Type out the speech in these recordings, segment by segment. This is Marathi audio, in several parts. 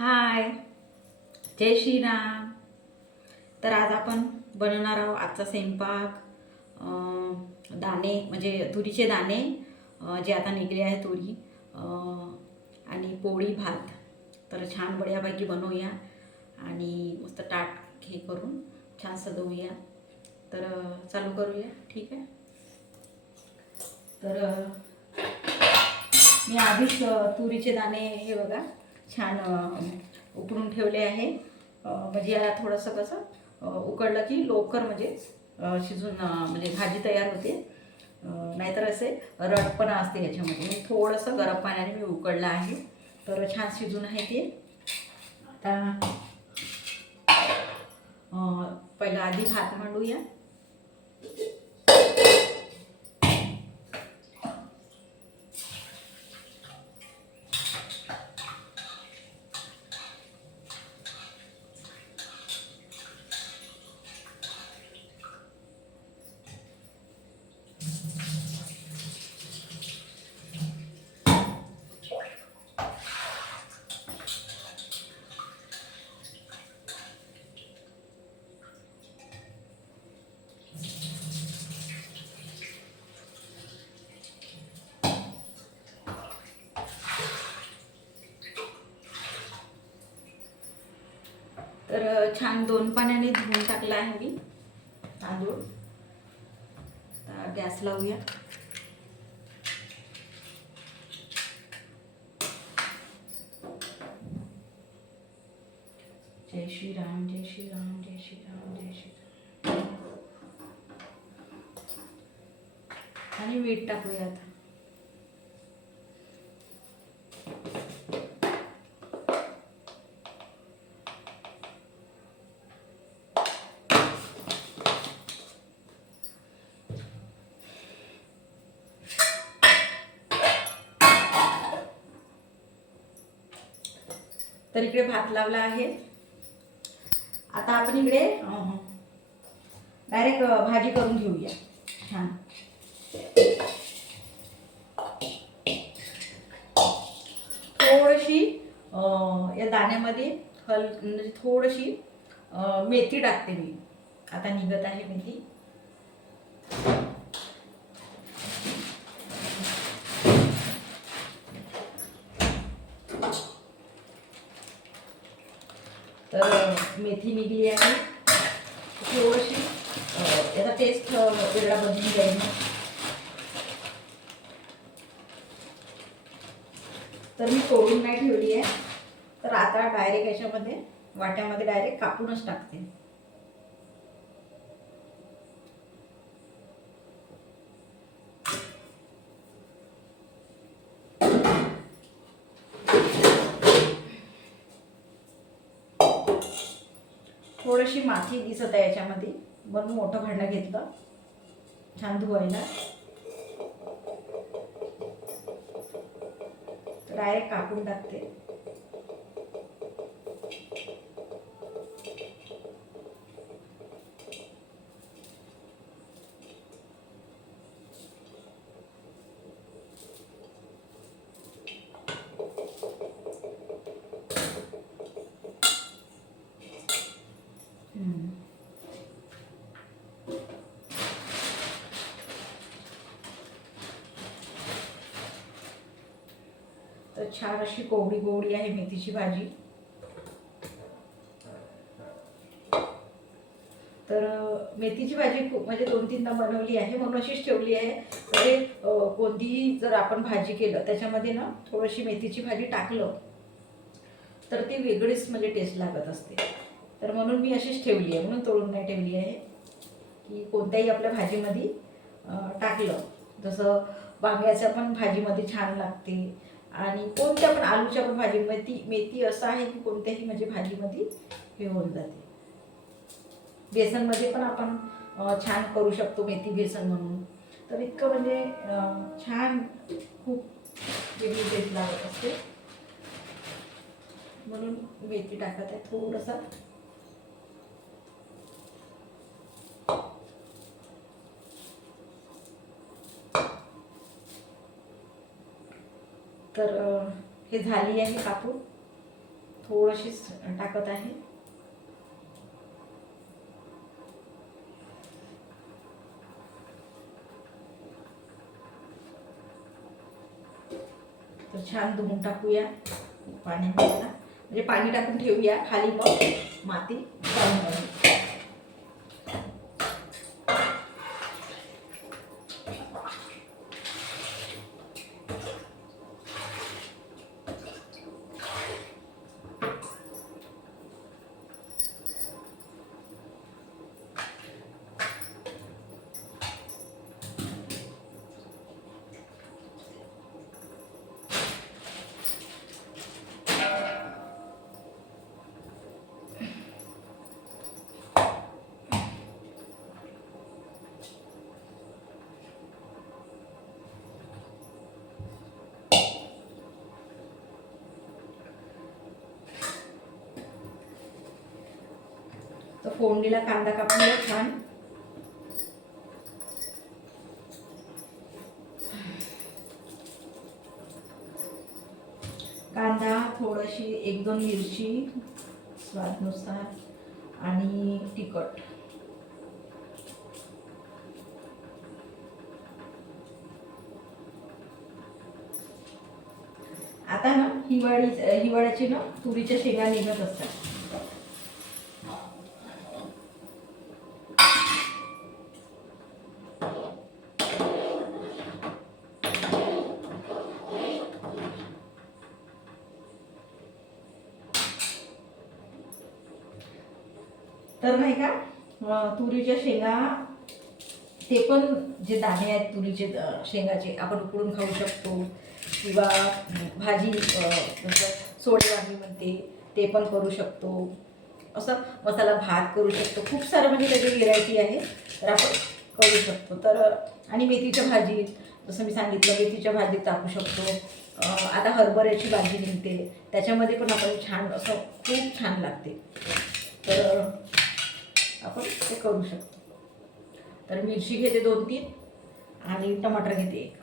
हाय. जय श्रीराम. तर आज आपण बनवणार आहोत आजचा स्वयंपाक. दाणे म्हणजे तुरीचे दाणे जे आता निघले आहे तुरी आणि पोळी भात. तर छान बढियापैकी बनवूया आणि मस्त ताट हे करून छान सजवूया. तर चालू करूया. ठीक आहे? तर मी आधीच तुरीचे दाणे हे बघा. छान उकडून ठेवले आहे. म्हणजे याला थोडंसं कसं उकडलं की लवकर म्हणजे शिजून म्हणजे भाजी तयार होते. नाहीतर असे रडपणा असते याच्यामध्ये. मी थोडंसं गरम पाण्याने मी उकडलं आहे. तर छान शिजून आहे ते. आता पहिलं आधी भात मांडूया तर छान दोन पाण्याने धुवून टाकला आहे मी. तांदूळ. गॅस लावूया. जय श्रीराम जय श्रीराम जय श्रीराम जय श्रीराम. आणि मीठ टाकूया आता तर इकडे भात लावला आहे. आता आपण इकडे डायरेक्ट भाजी करून घेऊया. छान. थोडीशी अं, या दाण्यामध्ये हल म्हणजे थोडीशी मेथी टाकते मी. आता निघत आहे मेथी तर अं, मेथी निघली आहे थोडीशी अं, याचा टेस्ट वेगळा बदलून जाईल तर मी तोडून नाही ठेवली आहे तर आता डायरेक्ट याच्यामध्ये वाट्यामध्ये डायरेक्ट कापूनच टाकते. थोडीशी माती दिसत आहे याच्यामध्ये. म्हणून मोठं भांडं घेतलं. छान धुवायला. डायरेक्ट कापून टाकते हम्म. तर छान अशी कोवडी कोवळी आहे मेथीची भाजी. तर मेथीची भाजी खूप म्हणजे दोन तीनदा बनवली आहे म्हणून अशीच ठेवली आहे. म्हणजे कोणतीही जर आपण भाजी केलं त्याच्यामध्ये ना थोडीशी मेथीची भाजी टाकलं तर ती वेगळीच म्हणजे टेस्ट लागत असते. तर म्हणून मी अशीच ठेवली आहे म्हणून तोडून नाही ठेवली आहे की कोणत्याही आपल्या भाजीमध्ये टाकलं. जसं वांग्याच्या पण भाजीमध्ये छान लागते आणि कोणत्या पण आलूच्या पण भाजी मेथी मेथी असं आहे की कोणत्याही म्हणजे भाजीमध्ये हे होऊन जाते. बेसनमध्ये पण आपण छान करू शकतो मेथी बेसन म्हणून. तर इतकं म्हणजे छान खूप वेगळी बेस लागत असते. म्हणून मेथी टाकत आहे थोडंसं. तर हे झाली आहे कापून. थोडीशीच टाकत आहे. तर छान धुवून टाकूया पाण्यामध्ये. म्हणजे पाणी टाकून ठेवूया खाली मग माती. काढून काढू तर फोडणीला कांदा कापून घ्या छान. कांदा थोडीशी एक दोन मिरची स्वादनुसार आणि तिखट. आता ना हिवाळी हिवाळ्याची ना तुरीच्या शेंगा निघत असतात तर नाही का अं, तुरीच्या शेंगा ते पण जे दाणे आहेत तुरीचे शेंगाचे आपण उकडून खाऊ शकतो. किंवा भाजी अं, सोडे वांगी म्हणते ते पण करू शकतो. असं मसाला भात करू शकतो. खूप सारं म्हणजे त्याची व्हेरायटी आहे. तर आपण करू शकतो. तर आणि मेथीच्या भाजीत जसं मी सांगितलं मेथीच्या भाजीत टाकू शकतो. आता हरभऱ्याची भाजी निघते. त्याच्यामध्ये पण आपण छान असं खूप छान लागते. तर आपण ते करू शकतो. तर मिरची घेते दोन तीन आणि टमाटर घेते एक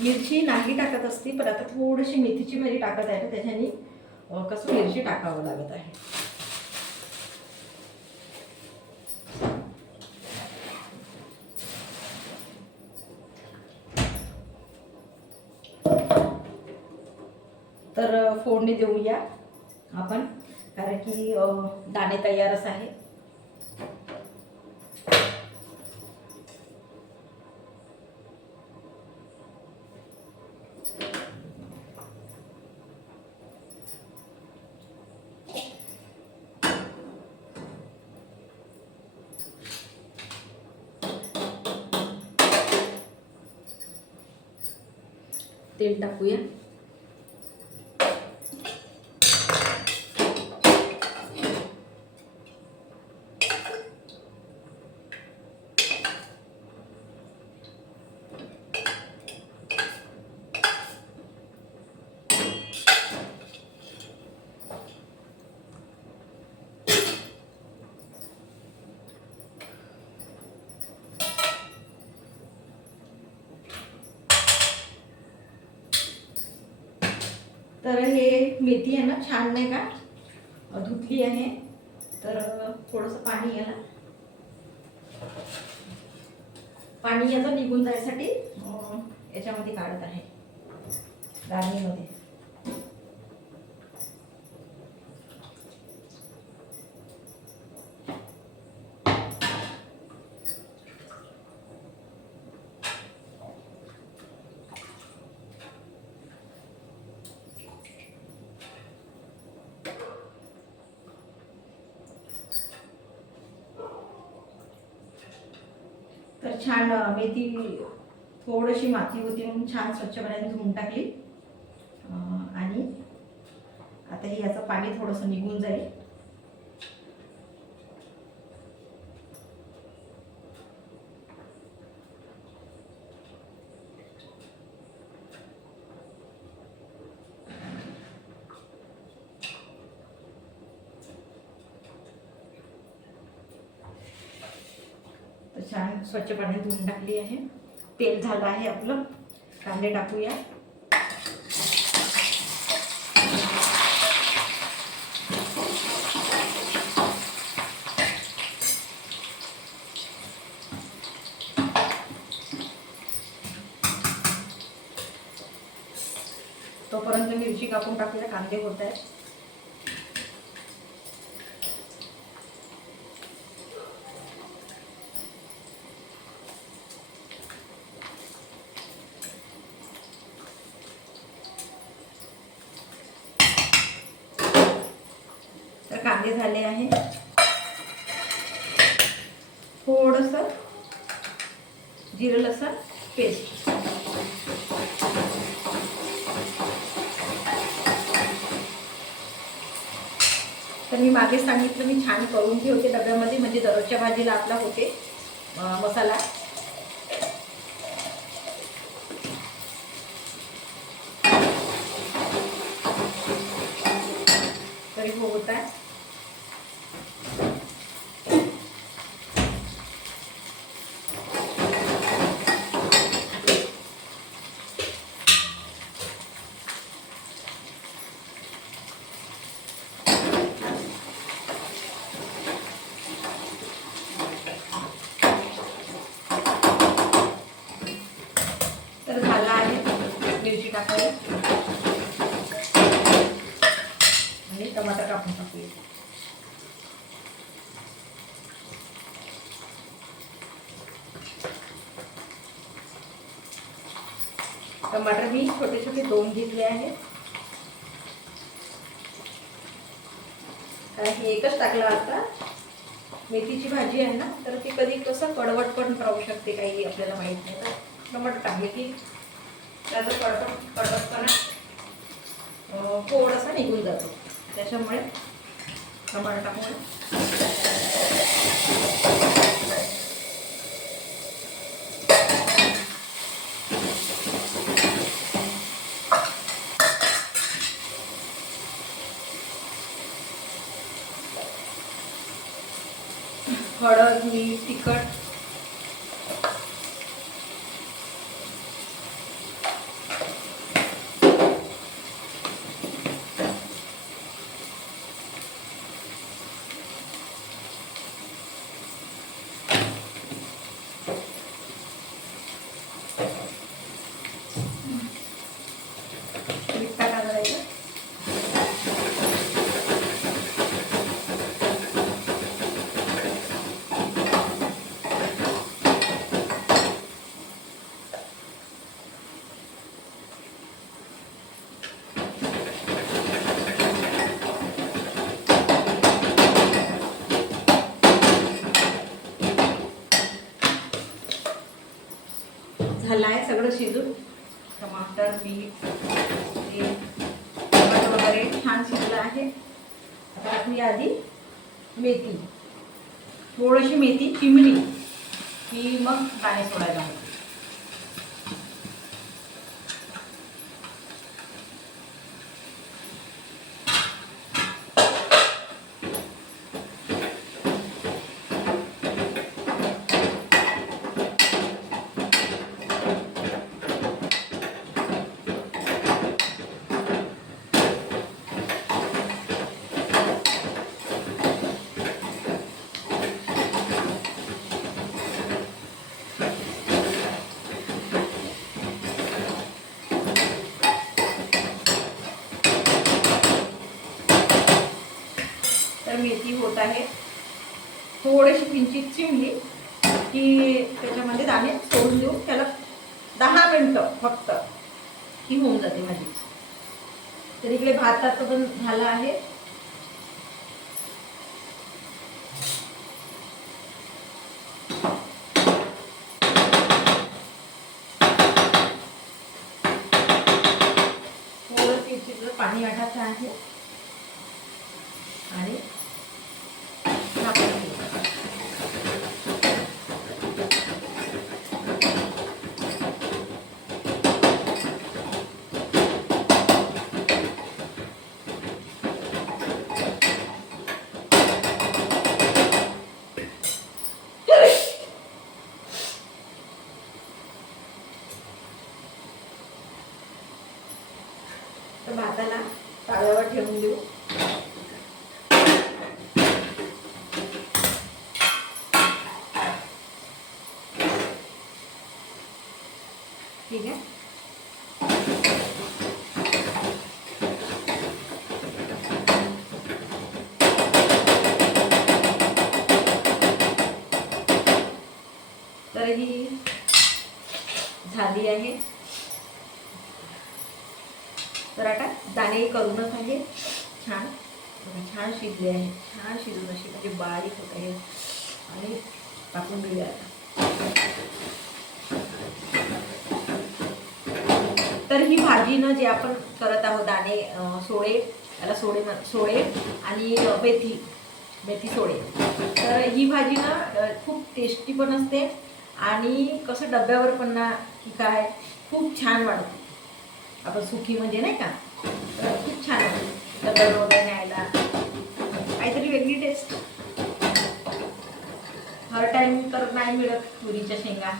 मिरची नाही टाकत असते पण आता थोडीशी मेथीची भरी टाकत आहे तर त्याच्याने कसं मिरची टाकावं लागत आहे. तर फोडणी देऊया आपण कारण की दाणे तयारच आहे. तेल टाकूया तर हे मेथी आहे ना छान नाही का? धुतली आहे. तर थोडंसं पाणी याला. पाणी याचं निघून जायसाठी याच्यामध्ये काढत आहे. गाळणीमध्ये तर छान मेथी थोडीशी माती होती म्हणून छान स्वच्छ पाण्याने धुवून टाकली. आणि आता हे याचं पाणी थोडंसं निघून जाईल. स्वच्छ पाण्यात धुवून टाकली आहे. तेल आहे आपलं. कांदे टाकूया. तोपर्यंत मिरची कापून टाकूया. कांदे होत आहेत. भाजीला आपला होते मसाला. तरी होता आहे तर झाला आहे मिरची टाकायला आणि टमाटर कापून टाकूया टमाटर मी छोटे छोटे दोन घेतले आहेत. कारण हे एकच टाकलं आता. मेथीची भाजी आहे ना तर ती कधी कसं कडवट पण राहू शकते काही आपल्याला माहीत नाही. तर टमाटर टाकले की त्याचा कडवट कडवटपणा अं, असा निघून जातो. त्याच्यामुळे टमाटर टाकून होत आहे. थोडीशी किंचित चिमली की त्याच्यामध्ये दाणे सोडून देऊन त्याला दहा मिनटं फक्त ही होऊन जाते भाजी. तर इकडे भाताचं पण झालं आहे. थोडं किंचित पाणी वाटायचं आहे आणि झाकून ठेवायचं. ठेवून देऊ ठीक आहे. तर ही झाली आहे. तर आता दाणे करूनच आहे छान. छान शिजले आहे. छान शिजून अशी म्हणजे बारीक होत आहे. आणि टाकून दिले आता. तर ही भाजीनं जे आपण करत आहोत दाणे सोळे त्याला सोळे सोळे आणि मेथी मेथी सोळे तर ही भाजी ना खूप टेस्टी पण असते आणि कसं डब्यावर पण ना काय खूप छान वाटते आपण सुकी म्हणजे नाही का तर खूप छान वाटते डब्यावर वगैरे न्यायला. काहीतरी वेगळी टेस्ट हर टाइम तर नाही मिळत तुरीच्या शेंगा.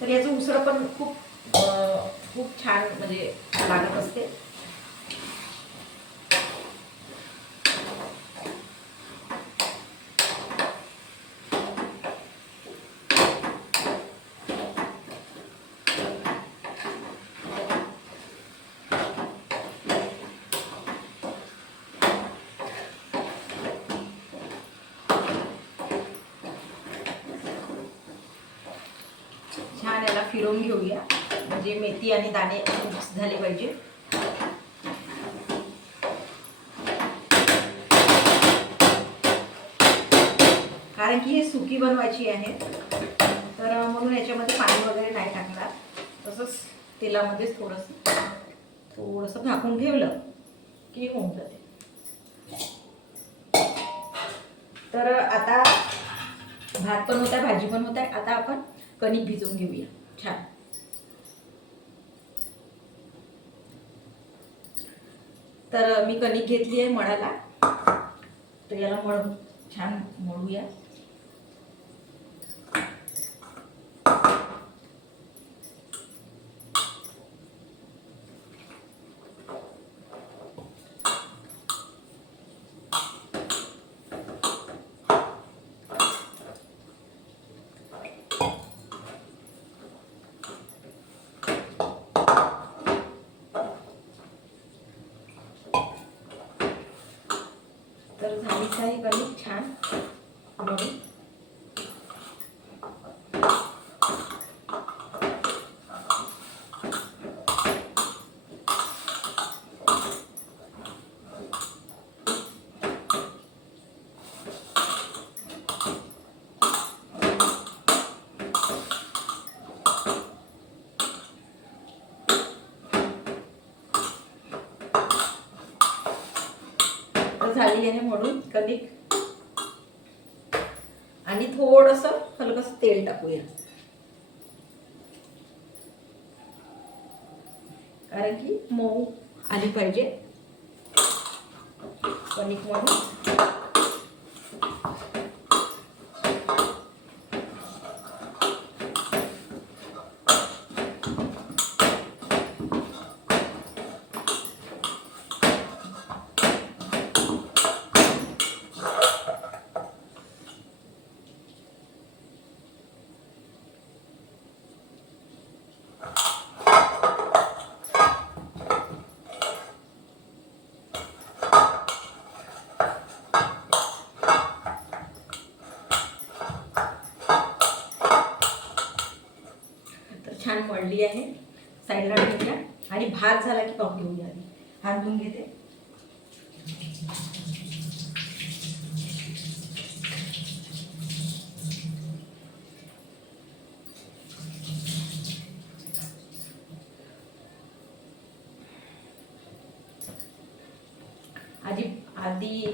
तर याचं उसळ पण खूप खूप छान म्हणजे लागत असते छान याला फिरवून घेऊया बी आणि दाणे मिक्स झाले पाहिजे. कारण की हे सुकी बनवायची आहे. तर म्हणून याच्यामध्ये पाणी वगैरे नाही टाकणार. तसंच तेलामध्येच थोडंसं थोडंसं झाकून ठेवलं की होऊन जाते. तर आता भात पण होत आहे भाजी पण होत. आहे आता आपण कणिक भिजवून घेऊया. छान. तर मी कणिक घेतली आहे मळाला. तर याला मळ छान मळूया. तर झालीच आहे कणिक छान. बघू. साह्याने म्हणून कणिक आणि थोडस हलकस तेल टाकूया. कारण की मऊ आली पाहिजे. कणिक म्हणून तर छान मळली आहे. साईडला ठेवूया. आणि भात झाला की पाहून घेऊया आधी हात धुवून घेते. आधी आधी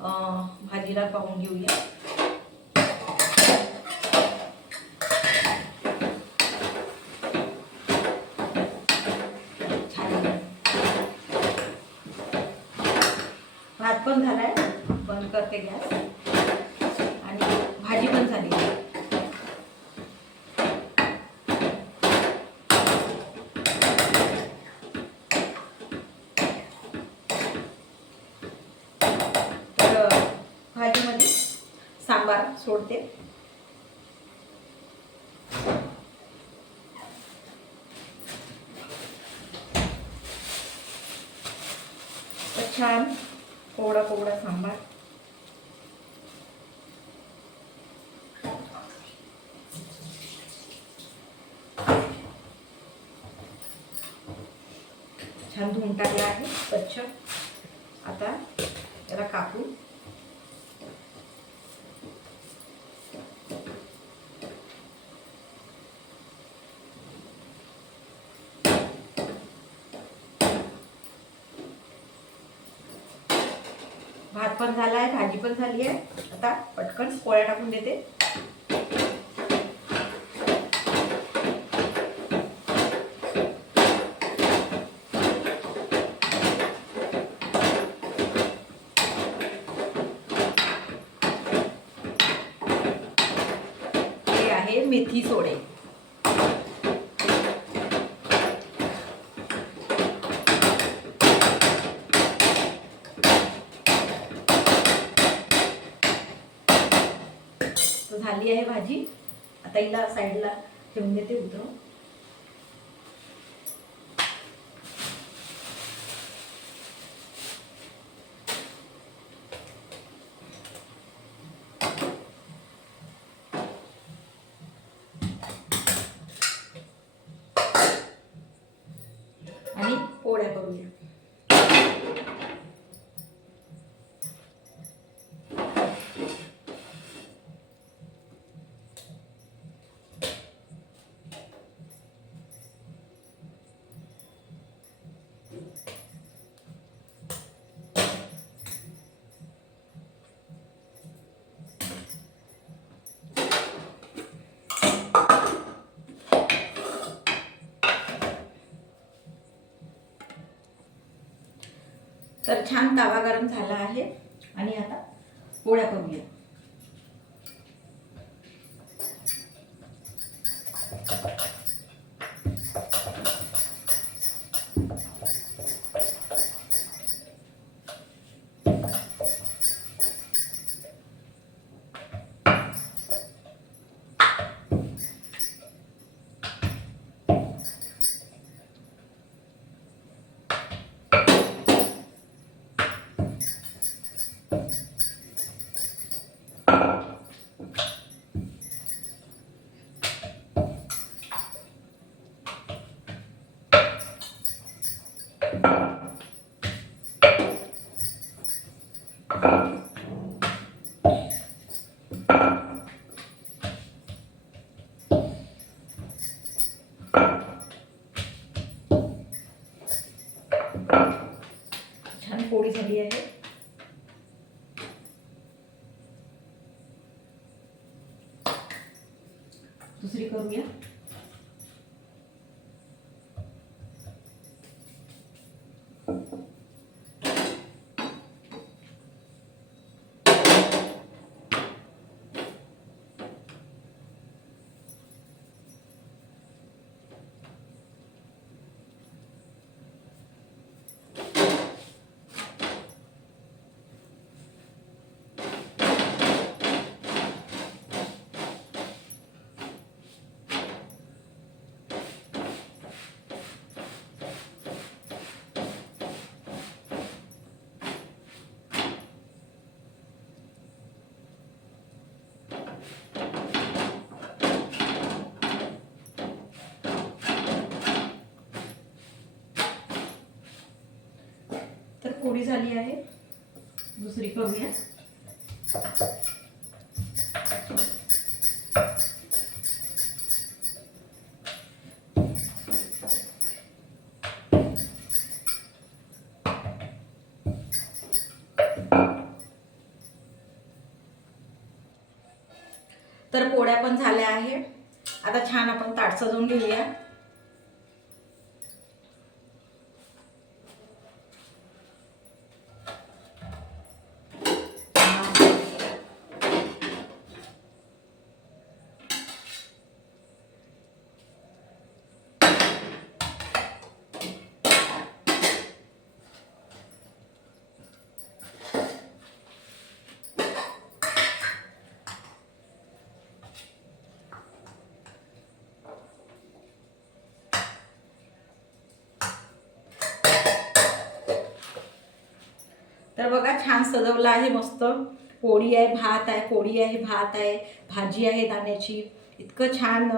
भाजीला पाहून घेऊया. करते गॅस आणि भाजी पण झाली. तर भाजीमध्ये सांबार सोडते. छान कोवडा कोवडा सांबार. भात पण झाला आहे भाजी पण झाली आहे आता पटकन पोळ्या टाकून देते हे आहे मेथी सोडे तर झाली आहे भाजी. आता हिला साईडला ठेवून देते उतरव तर छान तावा गरम झाला आहे. आणि आता पोळ्या करूया. छान पोळी झाली आहे. दुसरी करूया. कोरी पोळी झाली आहे. दुसरी करूया. तर पोळ्या पण झाल्या आहेत. आता छान आपण ताट सजवून घेऊया. तर बघा छान सजवलं आहे मस्त. पोळी आहे भात आहे पोळी आहे भात आहे भाजी आहे दाण्याची. इतकं छान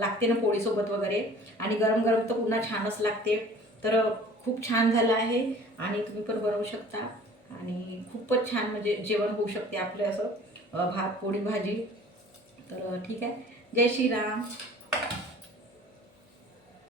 लागते ना पोळीसोबत वगैरे. आणि गरम गरम तर पुन्हा छानच लागते. तर खूप छान झालं आहे आणि तुम्ही पण बनवू शकता. आणि खूपच छान म्हणजे जेवण होऊ शकते आपलं असं भात पोळी भाजी. तर ठीक आहे. जय श्रीराम.